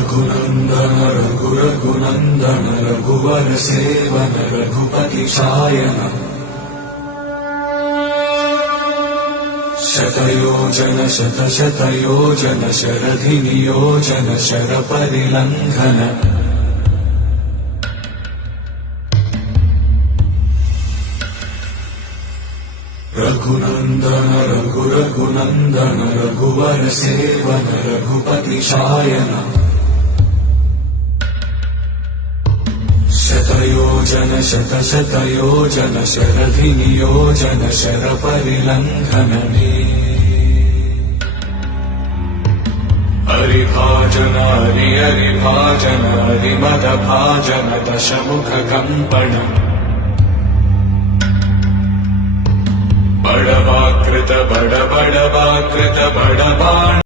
रघुनन्दन रघुनन्दन रघुवर seven Raghupati Shayan शतयोजन शतशतयोजन शरधि नियोजन शरपरिलङ्घन रघुनन्दन रघुनन्दन रघुवर seven Raghupati Shayan शतयोजन शतशतयोजन शरधि नियोजन शरपरिलङ्घन हरिभाजन हरिभाजन हरिमदभाजन दशमुख कंपन बड़वाकृत बड़वाकृत बड़बाण